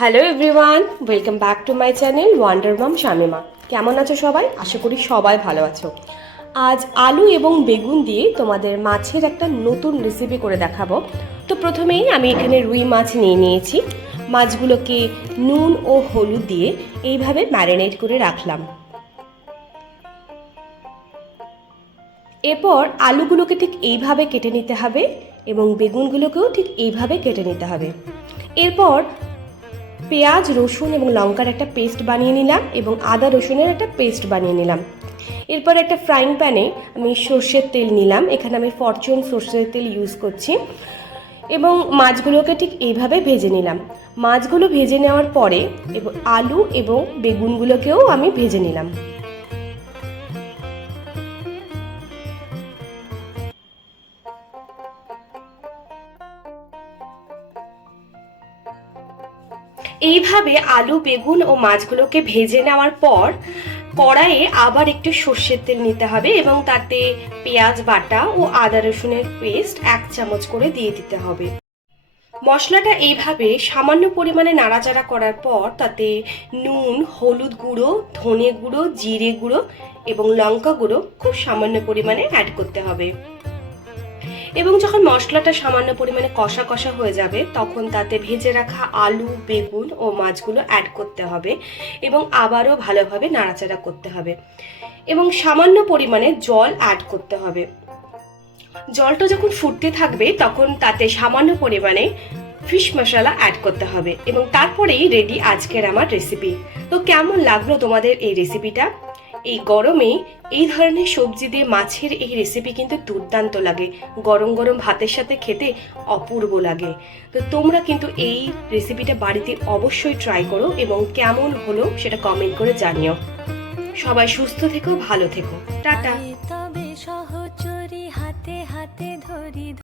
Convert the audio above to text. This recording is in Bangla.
Hello everyone, welcome back to my channel wonder mom Shamima. কেমন আছো সবাই? আশা করি সবাই ভালো আছো। আজ আলু এবং বেগুন দিয়ে তোমাদের মাছের একটা নতুন রেসিপি করে দেখাবো। তো প্রথমেই আমি এখানে রুই মাছ নিয়ে নিয়েছি। মাছগুলোকে নুন ও হলুদ দিয়ে এইভাবে ম্যারিনেট করে রাখলাম। এরপর আলুগুলোকে ঠিক এইভাবে কেটে নিতে হবে এবং বেগুনগুলোকেও ঠিক এইভাবে কেটে নিতে হবে। এরপর পেঁয়াজ, রসুন এবং লঙ্কার একটা পেস্ট বানিয়ে নিলাম এবং আদা রসুনের একটা পেস্ট বানিয়ে নিলাম। এরপর একটা ফ্রাইং প্যানে আমি সর্ষের তেল নিলাম। এখানে আমি ফরচুন সর্ষের তেল ইউজ করছি এবং মাছগুলোকে ঠিক এইভাবে ভেজে নিলাম। মাছগুলো ভেজে নেওয়ার পরে এবং আলু এবং বেগুনগুলোকেও আমি ভেজে নিলাম। এইভাবে আলু, বেগুন ও মাছগুলোকে ভেজে নেওয়ার পর কড়াইয়ে আবার একটু সর্ষের তেল নিতে হবে এবং তাতে পেঁয়াজ বাটা ও আদা রসুনের পেস্ট 1 চামচ করে দিয়ে দিতে হবে। মশলাটা এইভাবে সামান্য পরিমাণে নাড়াচাড়া করার পর তাতে নুন, হলুদ গুঁড়ো, ধনে গুঁড়ো, জিরে গুঁড়ো এবং লঙ্কা গুঁড়ো খুব সামান্য পরিমাণে অ্যাড করতে হবে এবং যখন মশলাটা সামান্য পরিমাণে কষা কষা হয়ে যাবে তখন তাতে ভেজে রাখা আলু, বেগুন ও মাছগুলো অ্যাড করতে হবে এবং আবারও ভালোভাবে নাড়াচাড়া করতে হবে এবং সামান্য পরিমাণে জল অ্যাড করতে হবে। জলটা যখন ফুটতে থাকবে তখন তাতে সামান্য পরিমাণে ফিশ মশলা অ্যাড করতে হবে এবং তারপরেই রেডি আজকের আমার রেসিপি। তো কেমন লাগলো তোমাদের এই রেসিপিটা? এই গরমে এই ধরনের সবজি দিয়ে মাছের এই রেসিপি কিন্তু দুর্দান্ত লাগে। গরম গরম ভাতের সাথে খেতে অপূর্ব লাগে। তো তোমরা কিন্তু এই রেসিপিটা বাড়িতে অবশ্যই ট্রাই করো এবং কেমন হলো সেটা কমেন্ট করে জানিও। সবাই সুস্থ থেকো, ভালো থেকো। টাটা।